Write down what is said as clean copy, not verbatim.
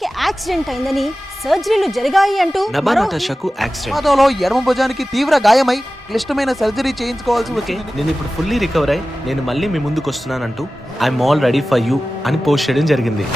నభాకి accident అయిందని సర్జరీలు జరిగాయి అంటూ నభానటాషాకు యాక్సిడెంట్, ప్రమాదంలో ఎడమ భుజానికి తీవ్ర గాయమై క్లిష్టమైన సర్జరీ చేయించుకోవాల్సి వచ్చింది. నేను ఇప్పుడు ఫుల్లీ రికవర్ అయ్యి నేను మళ్ళీ మీ ముందుకు వస్తున్నానంటూ I'm all ready for you అని పోస్ట్ చేయడం జరిగింది.